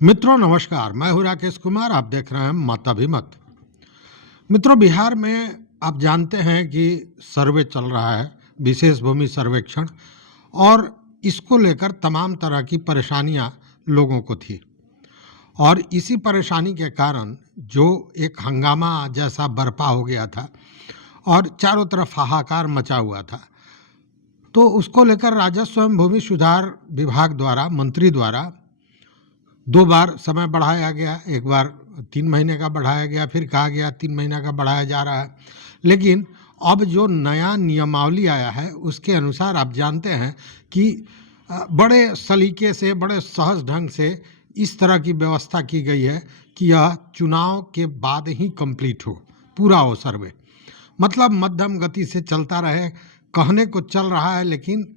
मित्रों नमस्कार, मैं हूं राकेश कुमार। आप देख रहे हैं मताभिमत। मित्रों, बिहार में आप जानते हैं कि सर्वे चल रहा है, विशेष भूमि सर्वेक्षण, और इसको लेकर तमाम तरह की परेशानियां लोगों को थी। और इसी परेशानी के कारण जो एक हंगामा जैसा बर्पा हो गया था और चारों तरफ हाहाकार मचा हुआ था, तो उसको लेकर राजस्व एवं भूमि सुधार विभाग द्वारा, मंत्री द्वारा 2 बार समय बढ़ाया गया। एक बार 3 महीने का बढ़ाया गया, फिर कहा गया 3 महीने का बढ़ाया जा रहा है। लेकिन अब जो नया नियमावली आया है उसके अनुसार आप जानते हैं कि बड़े सलीके से, बड़े सहज ढंग से इस तरह की व्यवस्था की गई है कि यह चुनाव के बाद ही कंप्लीट हो, पूरा हो सर्वे। मतलब मध्यम गति से चलता रहे, कहने को चल रहा है, लेकिन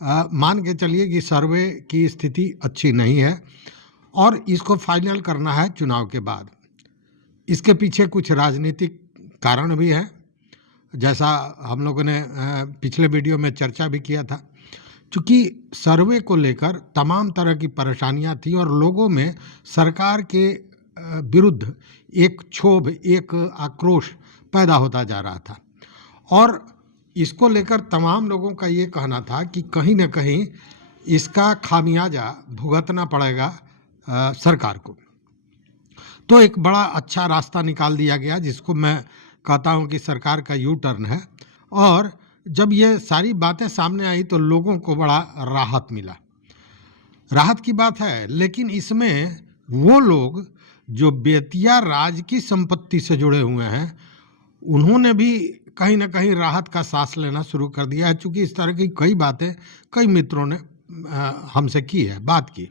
मान के चलिए कि सर्वे की स्थिति अच्छी नहीं है और इसको फाइनल करना है चुनाव के बाद। इसके पीछे कुछ राजनीतिक कारण भी हैं, जैसा हम लोगों ने पिछले वीडियो में चर्चा भी किया था। चूँकि सर्वे को लेकर तमाम तरह की परेशानियां थी और लोगों में सरकार के विरुद्ध एक क्षोभ, एक आक्रोश पैदा होता जा रहा था। और इसको लेकर तमाम लोगों का ये कहना था कि कहीं न कहीं इसका खामियाजा भुगतना पड़ेगा सरकार को। तो एक बड़ा अच्छा रास्ता निकाल दिया गया, जिसको मैं कहता हूं कि सरकार का यू टर्न है। और जब ये सारी बातें सामने आई तो लोगों को बड़ा राहत मिला। राहत की बात है, लेकिन इसमें वो लोग जो बेतिया राज की संपत्ति से जुड़े हुए हैं, उन्होंने भी कहीं ना कहीं राहत का सांस लेना शुरू कर दिया है। चूँकि इस तरह की कई बातें कई मित्रों ने हमसे की है, बात की,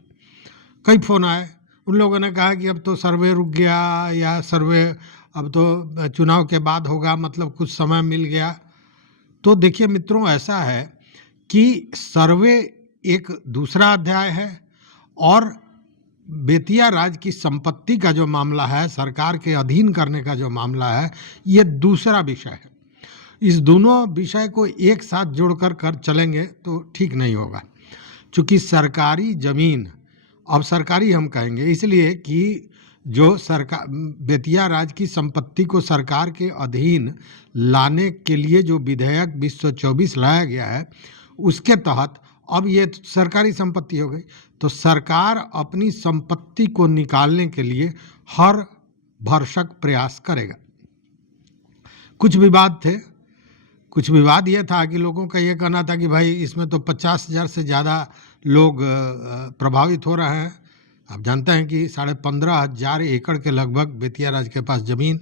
कई फ़ोन आए। उन लोगों ने कहा कि अब तो सर्वे रुक गया, या सर्वे अब तो चुनाव के बाद होगा, मतलब कुछ समय मिल गया। तो देखिए मित्रों, ऐसा है कि सर्वे एक दूसरा अध्याय है और बेतिया राज की संपत्ति का जो मामला है, सरकार के अधीन करने का जो मामला है, ये दूसरा विषय है। इस दोनों विषय को एक साथ जोड़कर चलेंगे तो ठीक नहीं होगा। चूँकि सरकारी ज़मीन, अब सरकारी हम कहेंगे इसलिए कि जो सरकार बेतिया राज की संपत्ति को सरकार के अधीन लाने के लिए जो विधेयक 2024 लाया गया है, उसके तहत अब ये सरकारी संपत्ति हो गई। तो सरकार अपनी संपत्ति को निकालने के लिए हर भरसक प्रयास करेगा। कुछ विवाद थे। कुछ विवाद ये था कि लोगों का ये कहना था कि भाई इसमें तो 50,000 से ज़्यादा लोग प्रभावित हो रहे हैं। आप जानते हैं कि 15,500 एकड़ के लगभग बेतिया राज के पास ज़मीन,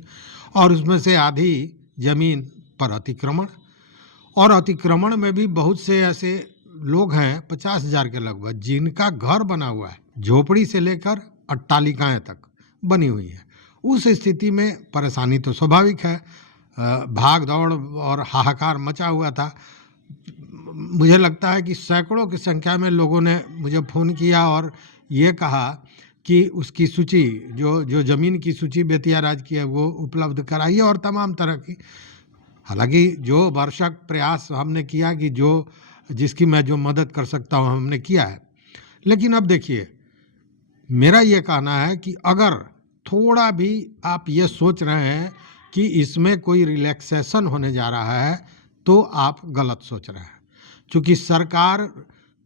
और उसमें से आधी ज़मीन पर अतिक्रमण, और अतिक्रमण में भी बहुत से ऐसे लोग हैं 50,000 के लगभग, जिनका घर बना हुआ है, झोपड़ी से लेकर अट्टालिकाएँ तक बनी हुई है। उस स्थिति में परेशानी तो स्वाभाविक है। भाग दौड़ और हाहाकार मचा हुआ था। मुझे लगता है कि सैकड़ों की संख्या में लोगों ने मुझे फ़ोन किया और ये कहा कि उसकी सूची, जो ज़मीन की सूची बेतिया राज की है, वो उपलब्ध कराइए, और तमाम तरह की। हालांकि जो भरसक प्रयास हमने किया कि जिसकी मैं जो मदद कर सकता हूँ हमने किया है। लेकिन अब देखिए, मेरा ये कहना है कि अगर थोड़ा भी आप ये सोच रहे हैं कि इसमें कोई रिलैक्सेशन होने जा रहा है, तो आप गलत सोच रहे हैं। क्योंकि सरकार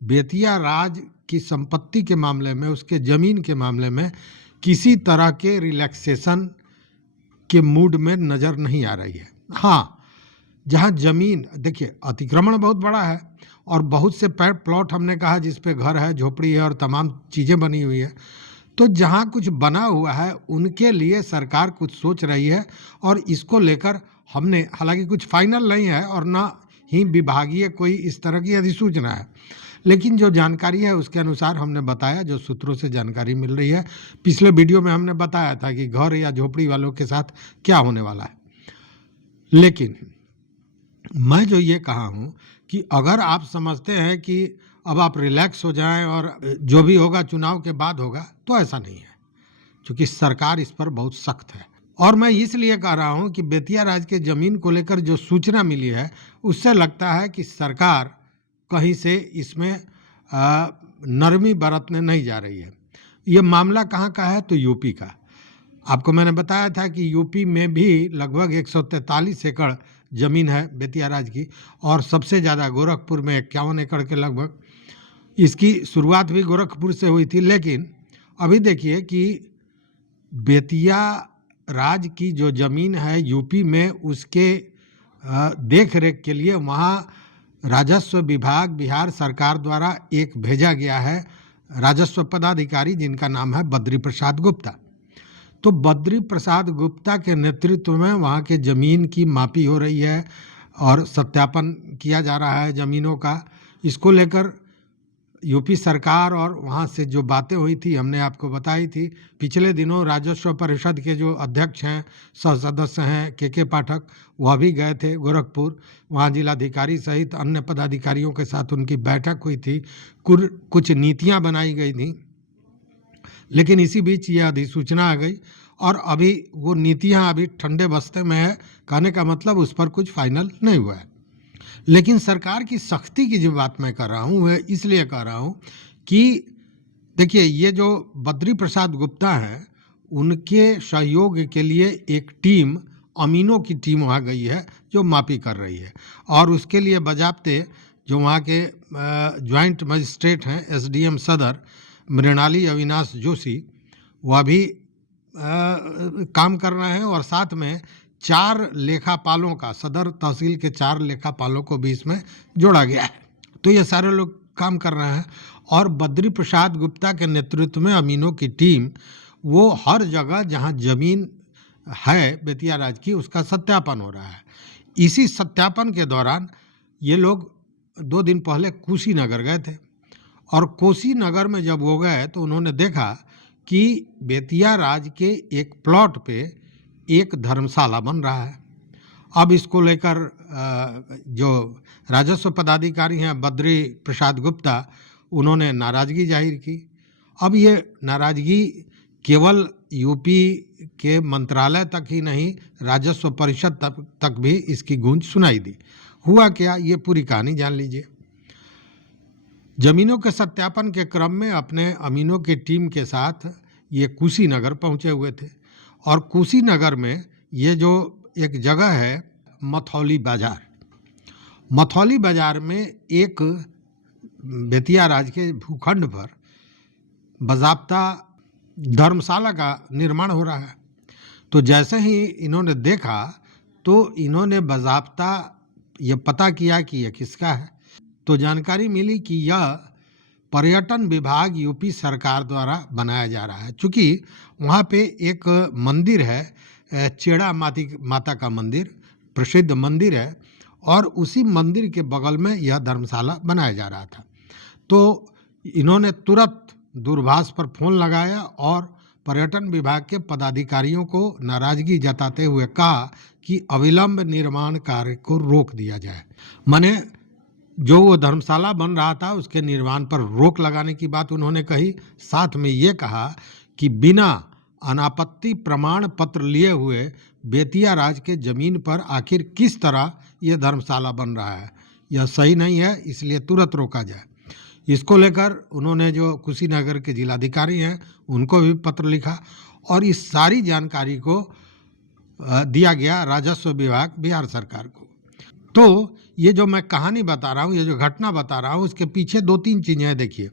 बेतिया राज की संपत्ति के मामले में, उसके ज़मीन के मामले में किसी तरह के रिलैक्सेशन के मूड में नज़र नहीं आ रही है। हाँ, जहाँ ज़मीन, देखिए अतिक्रमण बहुत बड़ा है और बहुत से प्लॉट हमने कहा जिस पे घर है, झोपड़ी है और तमाम चीज़ें बनी हुई है। तो जहाँ कुछ बना हुआ है उनके लिए सरकार कुछ सोच रही है, और इसको लेकर हमने, हालांकि कुछ फाइनल नहीं है और ना ही विभागीय कोई इस तरह की अधिसूचना है, लेकिन जो जानकारी है उसके अनुसार हमने बताया, जो सूत्रों से जानकारी मिल रही है। पिछले वीडियो में हमने बताया था कि घर या झोपड़ी वालों के साथ क्या होने वाला है। लेकिन मैं जो ये कहा हूँ कि अगर आप समझते हैं कि अब आप रिलैक्स हो जाएं और जो भी होगा चुनाव के बाद होगा, तो ऐसा नहीं है, क्योंकि सरकार इस पर बहुत सख्त है। और मैं इसलिए कह रहा हूं कि बेतिया राज के ज़मीन को लेकर जो सूचना मिली है, उससे लगता है कि सरकार कहीं से इसमें नरमी बरतने नहीं जा रही है। ये मामला कहाँ का है? तो यूपी का। आपको मैंने बताया था कि यूपी में भी लगभग 143 एकड़ जमीन है बेतिया राज की, और सबसे ज़्यादा गोरखपुर में 51 एकड़ के लगभग। इसकी शुरुआत भी गोरखपुर से हुई थी, लेकिन अभी देखिए कि बेतिया राज की जो ज़मीन है यूपी में, उसके देख रेख के लिए वहाँ राजस्व विभाग बिहार सरकार द्वारा एक भेजा गया है राजस्व पदाधिकारी, जिनका नाम है बद्री प्रसाद गुप्ता। तो बद्री प्रसाद गुप्ता के नेतृत्व में वहाँ के ज़मीन की मापी हो रही है और सत्यापन किया जा रहा है ज़मीनों का। इसको लेकर यूपी सरकार और वहाँ से जो बातें हुई थी हमने आपको बताई थी। पिछले दिनों राजस्व परिषद के जो अध्यक्ष हैं, सह सदस्य हैं के पाठक, वह भी गए थे गोरखपुर। वहाँ जिलाधिकारी सहित अन्य पदाधिकारियों के साथ उनकी बैठक हुई थी, कुछ नीतियाँ बनाई गई थी। लेकिन इसी बीच ये अधिसूचना आ गई और अभी वो नीतियाँ अभी ठंडे बस्ते में है। कहने का मतलब उस पर कुछ फाइनल नहीं हुआ है। लेकिन सरकार की सख्ती की जो बात मैं कर रहा हूँ वह इसलिए कर रहा हूँ कि देखिए, ये जो बद्री प्रसाद गुप्ता हैं, उनके सहयोग के लिए एक टीम, अमीनों की टीम वहाँ गई है जो मापी कर रही है, और उसके लिए बजाबते जो वहाँ के ज्वाइंट मजिस्ट्रेट हैं एसडीएम सदर मृणाली अविनाश जोशी, वह भी काम कर रहे हैं, और साथ में 4 लेखापालों का, सदर तहसील के 4 लेखापालों को भी इसमें जोड़ा गया है। तो ये सारे लोग काम कर रहे हैं, और बद्री प्रसाद गुप्ता के नेतृत्व में अमीनों की टीम वो हर जगह जहां ज़मीन है बेतिया राज की, उसका सत्यापन हो रहा है। इसी सत्यापन के दौरान ये लोग 2 दिन पहले कुशीनगर गए थे, और कुशीनगर में जब वो गए तो उन्होंने देखा कि बेतिया राज के एक प्लॉट पे एक धर्मशाला बन रहा है। अब इसको लेकर जो राजस्व पदाधिकारी हैं बद्री प्रसाद गुप्ता, उन्होंने नाराज़गी जाहिर की। अब ये नाराज़गी केवल यूपी के मंत्रालय तक ही नहीं, राजस्व परिषद तक भी इसकी गूंज सुनाई दी। हुआ क्या, ये पूरी कहानी जान लीजिए। ज़मीनों के सत्यापन के क्रम में अपने अमीनों की टीम के साथ ये कुशीनगर पहुंचे हुए थे, और कुशीनगर में ये जो एक जगह है मथौली बाज़ार, मथौली बाज़ार में एक बेतिया राज के भूखंड पर बाज़ाब्ता धर्मशाला का निर्माण हो रहा है। तो जैसे ही इन्होंने देखा तो इन्होंने बाज़ाब्ता ये पता किया कि यह किसका है। तो जानकारी मिली कि यह पर्यटन विभाग यूपी सरकार द्वारा बनाया जा रहा है। चूँकि वहाँ पे एक मंदिर है, चेड़ा माता का मंदिर, प्रसिद्ध मंदिर है, और उसी मंदिर के बगल में यह धर्मशाला बनाया जा रहा था। तो इन्होंने तुरंत दूरभाष पर फ़ोन लगाया और पर्यटन विभाग के पदाधिकारियों को नाराज़गी जताते हुए कहा कि अविलंब निर्माण कार्य को रोक दिया जाए। माने जो वो धर्मशाला बन रहा था उसके निर्माण पर रोक लगाने की बात उन्होंने कही। साथ में ये कहा कि बिना अनापत्ति प्रमाण पत्र लिए हुए बेतिया राज के ज़मीन पर आखिर किस तरह ये धर्मशाला बन रहा है, यह सही नहीं है, इसलिए तुरंत रोका जाए। इसको लेकर उन्होंने जो कुशीनगर के जिलाधिकारी हैं उनको भी पत्र लिखा, और इस सारी जानकारी को दिया गया राजस्व विभाग बिहार सरकार को। तो ये जो मैं कहानी बता रहा हूँ, ये जो घटना बता रहा हूँ, उसके पीछे 2-3 चीज़ें देखिए।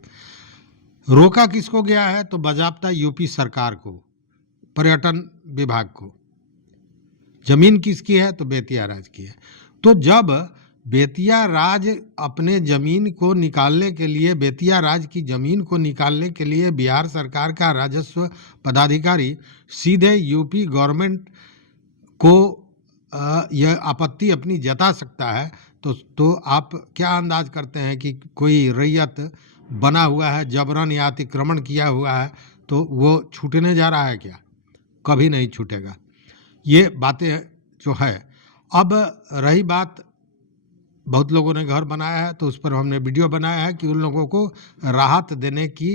रोका किसको गया है? तो बाज़ाब्ता यूपी सरकार को, पर्यटन विभाग को। जमीन किसकी है? तो बेतिया राज की है। तो जब बेतिया राज अपने ज़मीन को निकालने के लिए, बेतिया राज की ज़मीन को निकालने के लिए बिहार सरकार का राजस्व पदाधिकारी सीधे यूपी गवर्नमेंट को यह आपत्ति अपनी जता सकता है, तो आप क्या अंदाज करते हैं कि कोई रैयत बना हुआ है, जबरन या अतिक्रमण किया हुआ है, तो वो छूटने जा रहा है क्या? कभी नहीं छूटेगा। ये बातें जो है। अब रही बात, बहुत लोगों ने घर बनाया है तो उस पर हमने वीडियो बनाया है कि उन लोगों को राहत देने की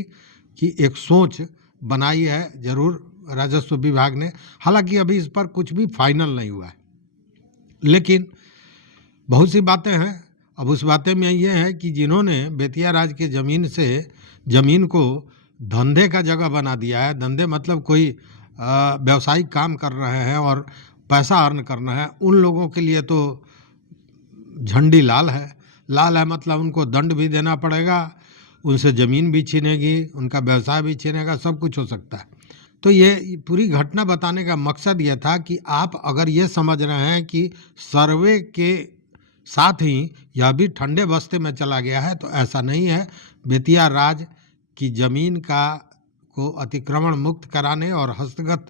एक सोच बनाई है ज़रूर राजस्व विभाग ने। हालांकि अभी इस पर कुछ भी फाइनल नहीं हुआ है, लेकिन बहुत सी बातें हैं। अब उस बातें में ये है कि जिन्होंने बेतिया राज के ज़मीन को धंधे का जगह बना दिया है। धंधे मतलब कोई व्यावसायिक काम कर रहे हैं और पैसा अर्न करना है, उन लोगों के लिए तो झंडी लाल है। लाल है मतलब उनको दंड भी देना पड़ेगा, उनसे ज़मीन भी छीनेगी, उनका व्यवसाय भी छीनेगा, सब कुछ हो सकता है। तो ये पूरी घटना बताने का मकसद ये था कि आप अगर ये समझ रहे हैं कि सर्वे के साथ ही यह भी ठंडे बस्ते में चला गया है, तो ऐसा नहीं है। बेतिया राज की ज़मीन का को अतिक्रमण मुक्त कराने और हस्तगत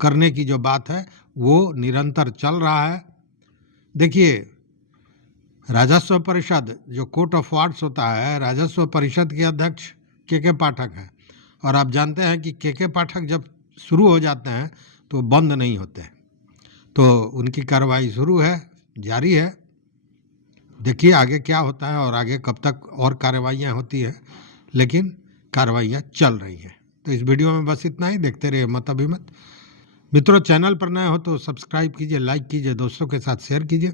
करने की जो बात है वो निरंतर चल रहा है। देखिए, राजस्व परिषद जो कोर्ट ऑफ वार्ड्स होता है, राजस्व परिषद के अध्यक्ष के पाठक हैं, और आप जानते हैं कि के पाठक जब शुरू हो जाते हैं तो बंद नहीं होते। तो उनकी कार्रवाई शुरू है, जारी है। देखिए आगे क्या होता है और आगे कब तक और कार्रवाइयाँ होती हैं, लेकिन कार्रवाइयाँ चल रही हैं। तो इस वीडियो में बस इतना ही। देखते रहिए मत अभिमत। मित्रों, चैनल पर नए हो तो सब्सक्राइब कीजिए, लाइक कीजिए, दोस्तों के साथ शेयर कीजिए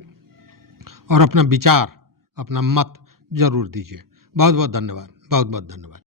और अपना विचार, अपना मत जरूर दीजिए। बहुत बहुत धन्यवाद, बहुत बहुत धन्यवाद।